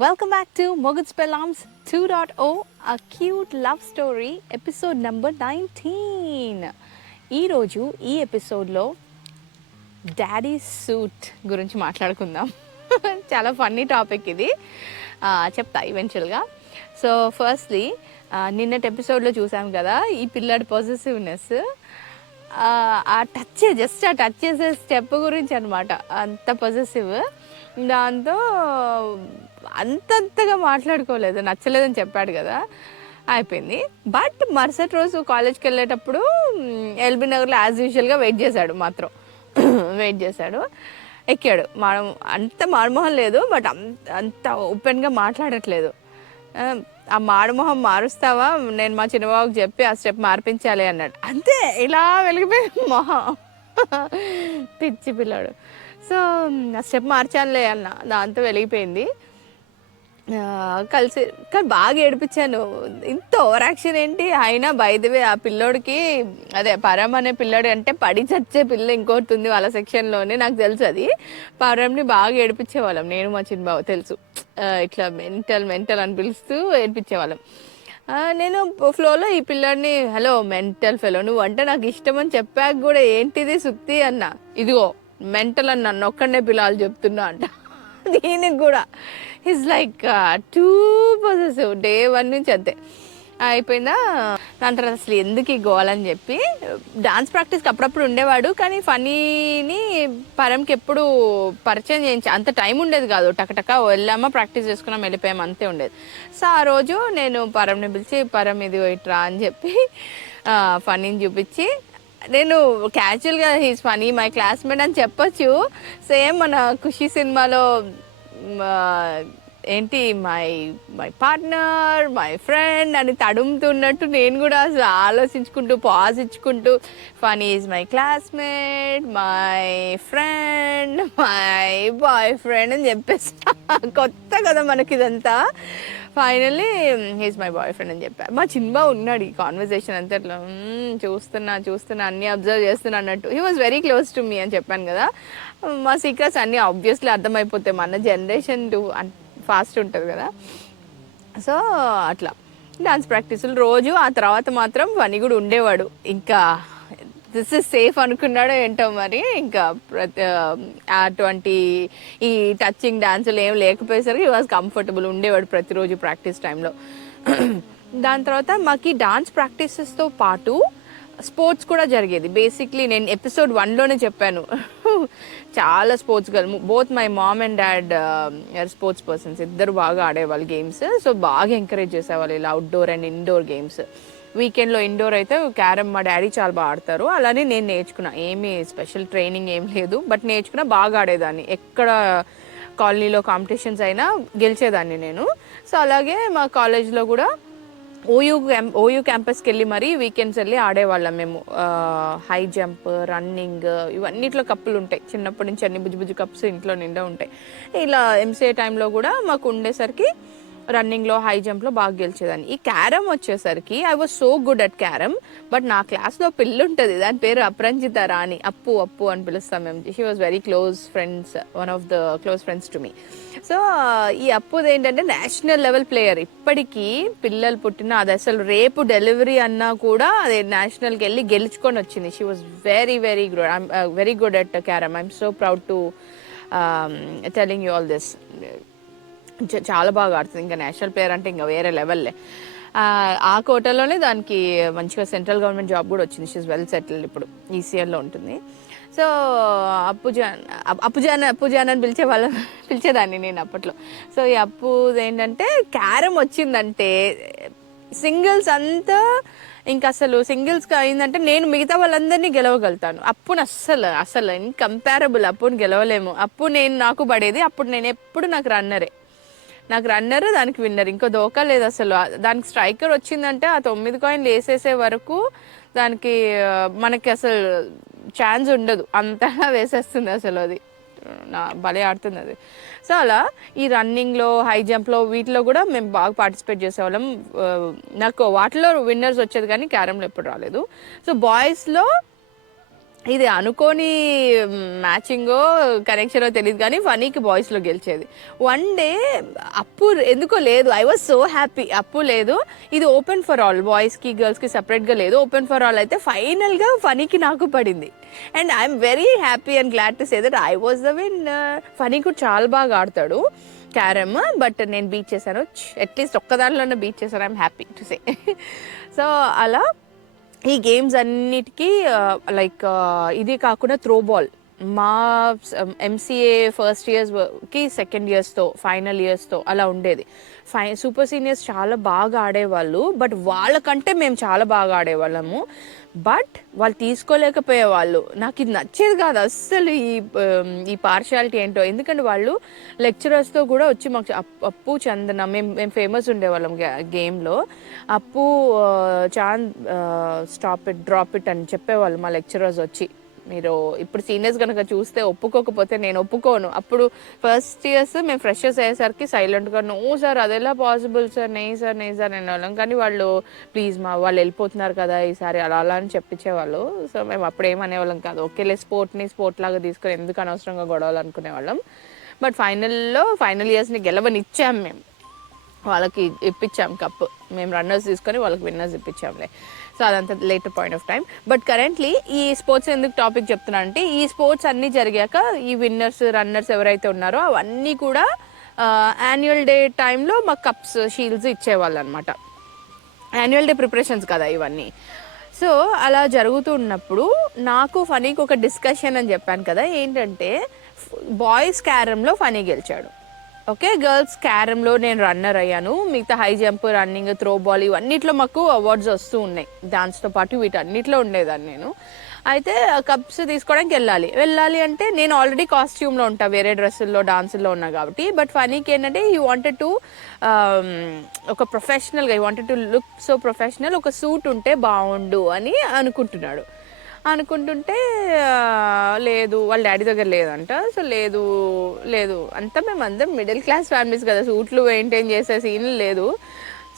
Welcome back to Mogut's Pelams 2.0, a cute love story, episode number 19. ఈరోజు ఈ ఎపిసోడ్లో daddy suit గురించి మాట్లాడుకుందాం. చాలా ఫన్నీ టాపిక్ ఇది, చెప్తా ఈవెన్చువల్గా. సో ఫస్ట్లీ నిన్నటి ఎపిసోడ్లో చూసాం కదా ఈ పిల్లడి పొజెసివ్నెస్, ఆ టచ్ చేసే స్టెప్ గురించి అనమాట. అంత పొజెసివ్, దాంతో అంతంతగా మాట్లాడుకోలేదు, నచ్చలేదని చెప్పాడు కదా, అయిపోయింది. బట్ మరుసటి రోజు కాలేజ్కి వెళ్ళేటప్పుడు ఎల్బీ నగర్లో యాజ్ యూజువల్గా వెయిట్ చేశాడు, ఎక్కాడు. అంత మారుమొహం లేదు, బట్ అంత ఓపెన్గా మాట్లాడట్లేదు. ఆ మారుమొహం మారుస్తావా, నేను మా చిన్నబాబుకి చెప్పి ఆ స్టెప్ మార్పించాలి అన్నాడు. అంతే, ఇలా వెలిగిపోయింది మొహం, పిచ్చి పిల్లాడు. సో ఆ స్టెప్ మార్చానులే అన్న, దాంతో వెలిగిపోయింది. కలిసి కానీ బాగా ఏడిపించాను. ఇంత ఓవర్ యాక్షన్ ఏంటి అయినా. బై ది వే, ఆ పిల్లోడికి అదే పరం అనే పిల్లోడు అంటే పడి చచ్చే పిల్ల ఇంకోటి ఉంది వాళ్ళ సెక్షన్లోనే, నాకు తెలుసు. అది పరంని బాగా ఏడిపించేవాళ్ళం నేను మా చిన్నబాబు, తెలుసు. ఇట్లా మెంటల్ అని పిలుస్తూ ఏడిపించేవాళ్ళం. నేను ఫ్లోలో ఈ పిల్లాడిని, హలో మెంటల్ ఫెలో, నువ్వు అంటే నాకు ఇష్టం అని చెప్పాక కూడా ఏంటిది సుత్తి అన్న, ఇదిగో మెంటల్ అని నన్ను ఒక్కడనే పిల్లలు చెప్తున్నా అంట. దీనికి కూడా is like two possessive, day 1 నుంచి అంతే అయిపోయిందా. దాని తర్వాత అసలు ఎందుకు ఈ గోల్ అని చెప్పి డాన్స్ ప్రాక్టీస్కి అప్పుడప్పుడు ఉండేవాడు, కానీ ఫనీని పరంకి ఎప్పుడు పరిచయం చేయించి అంత టైం ఉండేది కాదు. టకటక వెళ్ళామా, ప్రాక్టీస్ చేసుకున్నాం, వెళ్ళిపోయాము, అంతే ఉండేది. సో ఆ రోజు నేను పరంని పిలిచి, పరం ఇది ఇట్రా అని చెప్పి ఫనీని చూపించి, నేను క్యాజువల్గా హీస్ ఫనీ మై క్లాస్మేట్ అని చెప్పొచ్చు. సేమ్ మన ఖుషి సినిమాలో ఏంటి మై పార్ట్నర్, మై ఫ్రెండ్ అని తడుముతున్నట్టు నేను కూడా ఆలోచించుకుంటూ పాజ్ ఇచ్చుకుంటూ Phani is my classmate, my friend, my boy friend అని చెప్పేసి, కొత్త కదా మనకి ఇదంతా. Finally he's my boy friend అని చెప్పారు. మా చిన్న ఉన్నాడు ఈ కాన్వర్జేషన్ అంతా అట్లా చూస్తున్నా అన్నీ అబ్జర్వ్ చేస్తున్నా అన్నట్టు. He was very close to me అని చెప్పాను కదా. మా సీక్రెట్స్ అన్నీ ఆబ్వియస్లీ అర్థమైపోతాయి, మన జనరేషన్ ఫాస్ట్ ఉంటుంది కదా. సో అట్లా డాన్స్ ప్రాక్టీసులు రోజు. ఆ తర్వాత మాత్రం ఫనీ కూడా ఉండేవాడు. ఇంకా దిస్ ఇస్ సేఫ్ అనుకున్నాడో ఏంటో మరి, ఇంకా అటువంటి ఈ టచింగ్ డాన్సులు ఏం లేకపోయేసరికి హీ వాజ్ కంఫర్టబుల్, ఉండేవాడు ప్రతిరోజు ప్రాక్టీస్ టైంలో. దాని తర్వాత మాకు ఈ డాన్స్ ప్రాక్టీసెస్తో పాటు స్పోర్ట్స్ కూడా జరిగేది. బేసిక్లీ నేను ఎపిసోడ్ 1లోనే చెప్పాను, చాలా sports girl. Both my mom and dad sports persons, ఇద్దరు బాగా ఆడేవాళ్ళు గేమ్స్. సో బాగా ఎంకరేజ్ చేసేవాళ్ళు ఇలా అవుట్డోర్ అండ్ ఇండోర్ గేమ్స్. వీకెండ్లో ఇండోర్ అయితే క్యారమ్ మా డాడీ చాలా బాగా ఆడతారు, అలానే నేను నేర్చుకున్నా. ఏమీ స్పెషల్ ట్రైనింగ్ ఏం లేదు, బట్ నేర్చుకున్నా, బాగా ఆడేదాన్ని. ఎక్కడ కాలనీలో కాంపిటీషన్స్ అయినా గెలిచేదాన్ని నేను. సో అలాగే మా కాలేజ్లో కూడా ఓయూ క్యాంపస్కి వెళ్ళి మరీ వీకెండ్స్ వెళ్ళి ఆడేవాళ్ళం మేము. హై జంప్, రన్నింగ్, ఇవన్నిట్లో కప్పులు ఉంటాయి. చిన్నప్పటి నుంచి అన్ని బుజ్జి కప్స్ ఇంట్లో నిండా ఉంటాయి. ఇలా ఎంసీఏ టైంలో కూడా మాకు ఉండేసరికి రన్నింగ్లో, హై జంప్లో బాగా గెలిచేదాన్ని. ఈ క్యారమ్ వచ్చేసరికి I was so good at carrom. But నా క్లాస్లో పిల్ల ఉంటుంది, దాని పేరు అప్రంజిత రాణి, అప్పు అని పిలుస్తాం మేము. She was very close friends, one of the close friends to me. So ఈ అప్పుది ఏంటంటే నేషనల్ లెవెల్ ప్లేయర్. ఇప్పటికీ పిల్లలు పుట్టిన, అది అసలు రేపు డెలివరీ అన్నా కూడా అది నేషనల్కి వెళ్ళి గెలుచుకొని వచ్చింది. She was very good at carrom. I'm so proud to telling you all this. చాలా బాగా ఆడుతుంది. ఇంకా నేషనల్ ప్లేయర్ అంటే ఇంకా వేరే లెవెల్లే. ఆ కోటలోనే దానికి మంచిగా సెంట్రల్ గవర్నమెంట్ జాబ్ కూడా వచ్చింది. షీఈ్ వెల్ సెటిల్డ్, ఇప్పుడు ఈసీఎల్లో ఉంటుంది. సో అప్పుజాన్ అని పిలిచేదాన్ని నేను అప్పట్లో. సో ఈ అప్పుది ఏంటంటే క్యారమ్ వచ్చిందంటే సింగిల్స్ అంతా, ఇంకా అసలు సింగిల్స్కి అయిందంటే నేను మిగతా వాళ్ళందరినీ గెలవగలుగుతాను. అప్పును అస్సలు ఇన్కంపారబుల్. అప్పుని గెలవలేము. నాకు పడేది అప్పుడు. నేను ఎప్పుడు నాకు రన్నర్, దానికి విన్నర్, ఇంకో దోకా లేదు అసలు. దానికి స్ట్రైకర్ వచ్చిందంటే ఆ 9 కాయిన్లు వేసేసే వరకు దానికి మనకి అసలు ఛాన్స్ ఉండదు, అంతగా వేసేస్తుంది అసలు. అది భలే ఆడుతుంది అది. సో అలా ఈ రన్నింగ్లో, హై జంప్లో, వీటిలో కూడా మేము బాగా పార్టిసిపేట్ చేసేవాళ్ళం. నాకు వాటిలో విన్నర్స్ వచ్చేది, కానీ క్యారమ్లో ఎప్పుడు రాలేదు. సో బాయ్స్లో ఇది అనుకోని మ్యాచింగో కనెక్షనో తెలియదు కానీ ఫనీకి బాయ్స్లో గెలిచేది. వన్ డే అప్పు ఎందుకో లేదు, ఐ వాజ్ సో హ్యాపీ. అప్పు లేదు, ఇది ఓపెన్ ఫర్ ఆల్, బాయ్స్కి గర్ల్స్కి సపరేట్గా లేదు, ఓపెన్ ఫర్ ఆల్ అయితే ఫైనల్గా ఫనీకి నాకు పడింది. And I'm very happy and glad to say that I was the winner. Phani కూడా చాలా బాగా ఆడతాడు క్యారమ్, బట్ నేను బీట్ చేశాను. అట్లీస్ట్ ఒక్కదానిలోనే బీట్ చేశాను. I'm happy to say. So అలా ఈ గేమ్స్ అన్నిటికీ లైక్ ఇది కాకుండా త్రో బాల్ మా ఎంసీఏ ఫస్ట్ ఇయర్స్కి సెకండ్ ఇయర్స్తో ఫైనల్ ఇయర్స్తో అలా ఉండేది. సూపర్ సీనియర్స్ చాలా బాగా ఆడేవాళ్ళు, బట్ వాళ్ళకంటే మేము చాలా బాగా ఆడేవాళ్ళము. బట్ వాళ్ళు తీసుకోలేకపోయేవాళ్ళు. నాకు ఇది నచ్చేది కాదు అస్సలు ఈ పార్షియాలిటీ ఏంటో. ఎందుకంటే వాళ్ళు లెక్చరర్స్తో కూడా వచ్చి మాకు అప్పు చందన మేము ఫేమస్ ఉండేవాళ్ళం గేమ్లో. అప్పు Chand stop it drop it అని చెప్పేవాళ్ళు మా లెక్చరర్స్ వచ్చి. మీరు ఇప్పుడు సీనియర్స్ కనుక చూస్తే ఒప్పుకోకపోతే నేను ఒప్పుకోను. అప్పుడు ఫస్ట్ ఇయర్స్ మేము ఫ్రెషర్స్ అయ్యేసరికి సైలెంట్గా నో సార్ అదెలా పాసిబుల్ సార్, నెయ్యి సార్ అనేవాళ్ళం. కానీ వాళ్ళు ప్లీజ్ వాళ్ళు వెళ్ళిపోతున్నారు కదా ఈసారి అలా అలా అని చెప్పించేవాళ్ళు. సో మేము అప్పుడు ఏమనేవాళ్ళం కాదు, ఓకేలే స్పోర్ట్ని స్పోర్ట్ లాగా తీసుకొని ఎందుకు అనవసరంగా గొడవలు అనుకునేవాళ్ళం. బట్ ఫైనల్ ఇయర్స్ని గెలవనిచ్చాం మేము, వాళ్ళకి ఇప్పించాం కప్పు. మేము రన్నర్స్ తీసుకొని వాళ్ళకి విన్నర్స్ ఇప్పించాంలే. సో అదంతా later point of time. But currently ఈ స్పోర్ట్స్ ఎందుకు టాపిక్ చెప్తున్నా అంటే, ఈ స్పోర్ట్స్ అన్నీ జరిగాక ఈ విన్నర్స్ రన్నర్స్ ఎవరైతే ఉన్నారో అవన్నీ కూడా యాన్యువల్ డే టైంలో మాకు కప్స్ షీల్డ్స్ ఇచ్చేవాళ్ళు అనమాట. యాన్యువల్ డే ప్రిపరేషన్స్ కదా ఇవన్నీ. సో అలా జరుగుతూ ఉన్నప్పుడు నాకు ఫనీకి ఒక డిస్కషన్ అని చెప్పాను కదా, ఏంటంటే బాయ్స్ క్యారమ్లో ఫనీ గెలిచాడు, ఓకే, గర్ల్స్ క్యారమ్లో నేను రన్నర్ అయ్యాను. మిగతా high jump, running, throw ball ఇవన్నిట్లో మాకు అవార్డ్స్ వస్తూ ఉన్నాయి. డాన్స్తో పాటు వీటన్నిటిలో ఉండేదాన్ని నేను. అయితే కప్స్ తీసుకోవడానికి వెళ్ళాలి అంటే నేను ఆల్రెడీ కాస్ట్యూమ్లో ఉంటా, వేరే డ్రెస్సుల్లో డాన్సుల్లో ఉన్నా కాబట్టి. బట్ ఫనీకి ఏంటంటే హీ వాంటెడ్ టు ఒక ప్రొఫెషనల్గా, he wanted to look so professional, ఒక సూట్ ఉంటే బాగుండు అని అనుకుంటుంటే లేదు, వాళ్ళ డాడీ దగ్గర లేదంట. సో లేదు అంతా మేము అందరం మిడిల్ క్లాస్ ఫ్యామిలీస్ కదా, సూట్లు మెయింటైన్ చేసే సీన్లు లేదు.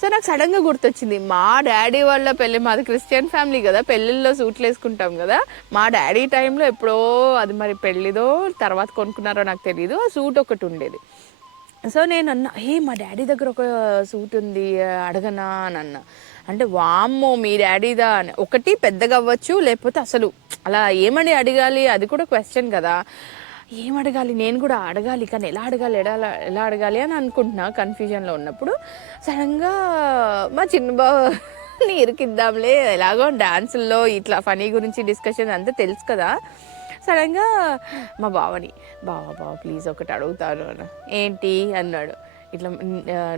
సో నాకు సడన్గా గుర్తొచ్చింది, మా డాడీ వాళ్ళ పెళ్ళి, మాది క్రిస్టియన్ ఫ్యామిలీ కదా, పెళ్ళిళ్ళలో సూట్లు వేసుకుంటాం కదా, మా డాడీ టైంలో ఎప్పుడో, అది మరి పెళ్ళిదో తర్వాత కొనుక్కున్నారో నాకు తెలియదు, ఆ సూట్ ఒకటి ఉండేది. సో నేను అన్నా, మా డాడీ దగ్గర ఒక సూట్ ఉంది అడగనా అని అన్నా. అంటే వామ్మో మీ డాడీదా అని. ఒకటి పెద్దగా అవ్వచ్చు, లేకపోతే అసలు అలా ఏమని అడగాలి, అది కూడా క్వశ్చన్ కదా. ఏం అడగాలి, నేను కూడా అడగాలి, కానీ ఎలా అడగాలి అని అనుకుంటున్నా కన్ఫ్యూజన్లో ఉన్నప్పుడు. సడన్గా మా చిన్న బావని ఇరికిద్దాంలే, ఎలాగో డాన్సుల్లో ఇట్లా ఫనీ గురించి డిస్కషన్ అంతా తెలుసు కదా. సడన్గా మా బావని, బావ ప్లీజ్ ఒకటి అడుగుతాను అన్న. ఏంటి అన్నాడు. ఇట్లా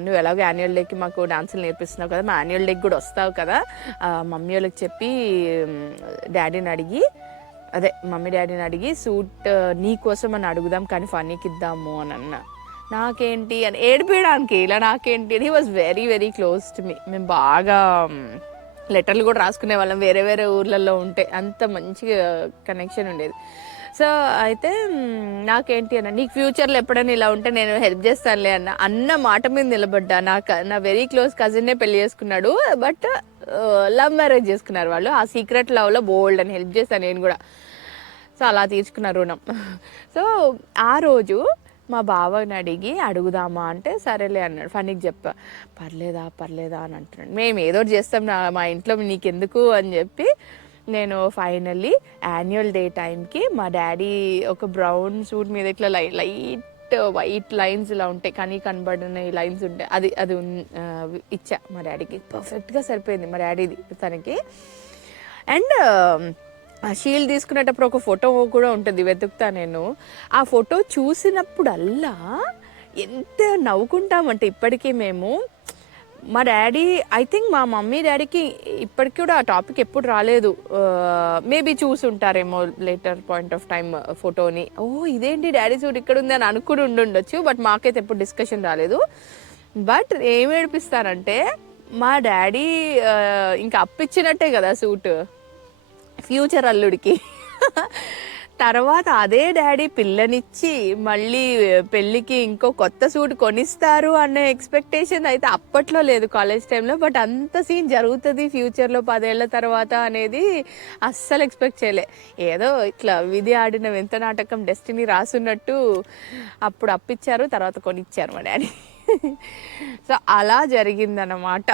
నువ్వు ఎలాగో యాన్యువల్ డేకి మాకు డాన్సులు నేర్పిస్తున్నావు కదా, మా యాన్యువల్ డేకి కూడా వస్తావు కదా, మమ్మీ వాళ్ళకి చెప్పి మమ్మీ డాడీని అడిగి సూట్ నీ కోసం అని అడుగుదాం, కానీ ఫనీకి ఇద్దాము అని అన్న. నాకేంటి అని ఏడిపోయడానికి, ఇలా నాకేంటి అని. He was very very close to me. మేము బాగా లెటర్లు కూడా రాసుకునే వాళ్ళం, వేరే ఊర్లలో ఉంటే అంత మంచిగా కనెక్షన్ ఉండేది. సో అయితే నాకేంటి అన్న, నీకు ఫ్యూచర్లో ఎప్పుడైనా ఇలా ఉంటే నేను హెల్ప్ చేస్తానులే అన్న మాట మీద నిలబడ్డా. నా వెరీ క్లోజ్ కజిన్నే పెళ్లి చేసుకున్నాడు, బట్ లవ్ మ్యారేజ్ చేసుకున్నారు వాళ్ళు. ఆ సీక్రెట్ లవ్లో బోల్డ్ అని హెల్ప్ చేస్తాను నేను కూడా. సో అలా తీర్చుకున్నారు రుణం. సో ఆ రోజు మా బావని అడుగుదామా అంటే సరేలే అన్నాడు. ఫనీకి చెప్పా, పర్లేదా అని అంటున్నాడు. మేము ఏదో చేస్తాం మా ఇంట్లో, నీకెందుకు అని చెప్పి నేను ఫైనల్లీ యాన్యువల్ డే టైంకి మా డాడీ ఒక బ్రౌన్ సూట్ మీద ఇట్లా లైట్ వైట్ లైన్స్ ఇలా ఉంటాయి, కానీ కనబడిన లైన్స్ ఉంటాయి, అది ఇచ్చా మా డాడీకి. పర్ఫెక్ట్గా సరిపోయింది మా డాడీది తనకి. అండ్ షీల్డ్ తీసుకునేటప్పుడు ఒక ఫోటో కూడా ఉంటుంది, వెతుకుతా నేను. ఆ ఫోటో చూసినప్పుడల్లా ఎంత నవ్వుకుంటామంటే ఇప్పటికీ మేము. మా డాడీ, ఐ థింక్ మా మమ్మీ డాడీకి ఇప్పటికి కూడా ఆ టాపిక్ ఎప్పుడు రాలేదు. మేబీ చూసుంటారేమో లేటర్ పాయింట్ ఆఫ్ టైం ఫోటోని. ఇదేంటి డాడీ సూట్ ఇక్కడ ఉంది అని అనుకుని ఉండొచ్చు, బట్ మాకైతే ఎప్పుడు డిస్కషన్ రాలేదు. బట్ ఏం ఏడిపిస్తారంటే, మా డాడీ ఇంకా అప్పిచ్చినట్టే కదా సూట్ ఫ్యూచర్ అల్లుడికి. తర్వాత అదే డాడీ పిల్లనిచ్చి మళ్ళీ పెళ్ళికి ఇంకో కొత్త సూట్ కొనిస్తారు అనే ఎక్స్పెక్టేషన్ అయితే అప్పట్లో లేదు కాలేజ్ టైంలో. బట్ అంత సీన్ జరుగుతుంది ఫ్యూచర్లో 10 ఏళ్ల తర్వాత అనేది అస్సలు ఎక్స్పెక్ట్ చేయలే. ఏదో ఇట్లా విధి ఆడిన వింత నాటకం డెస్టినీ రాసున్నట్టు అప్పుడు అప్పిచ్చారు, తర్వాత కొనిచ్చారు మా డాడీ. సో అలా జరిగిందన్నమాట.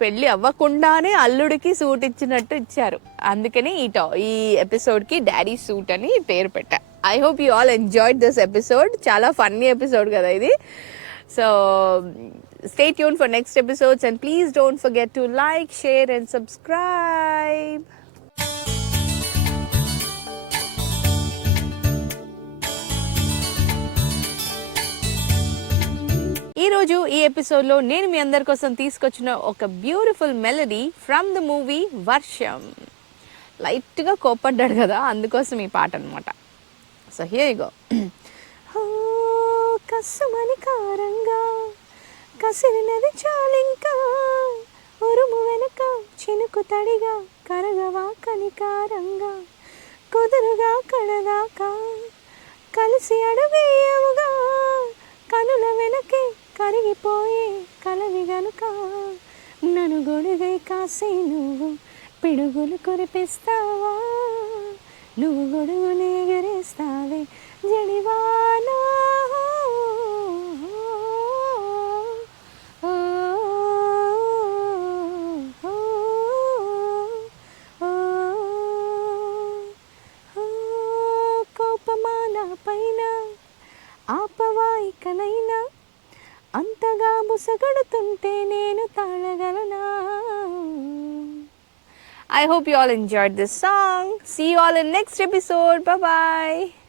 పెళ్ళి అవ్వకుండానే అల్లుడికి సూట్ ఇచ్చినట్టు ఇచ్చారు. అందుకని ఈ ఎపిసోడ్కి డాడీ సూట్ అని పేరు పెట్టా. I hope you all enjoyed this episode. చాలా ఫన్నీ ఎపిసోడ్ కదా ఇది. So stay tune for next episodes and please don't forget to like, share and subscribe. ఈరోజు ఈ ఎపిసోడ్లో నేను మీ అందరి కోసం తీసుకొచ్చిన ఒక beautiful melody from the movie Varsham. లైట్గా కోపడ్డాడు కదా, అందుకోసం ఈ పాట అనమాట. So here you go. కసుమని కారంగా కసిరినది చాలింకా, ఉరుము వెనక చినుకు తడిగా కరగవా కనికారంగా, కుదురుగా కడదాకా కలిసి అడవేయముగా, కనుల వెనకే కరిగిపోయే కలవి గనుక, నన్ను గొడుగై కాసి నువ్వు పిడుగులు కురిపిస్తావా, నువ్వు గొడుగుని ఎగరేస్తావే జడివానా. కోపమానా పైన ఆపవా ఇకనైనా, అంతగా ముసగడుతుంటే నేను తాళగలనా. I hope you all enjoyed this song. See you all in next episode. Bye bye.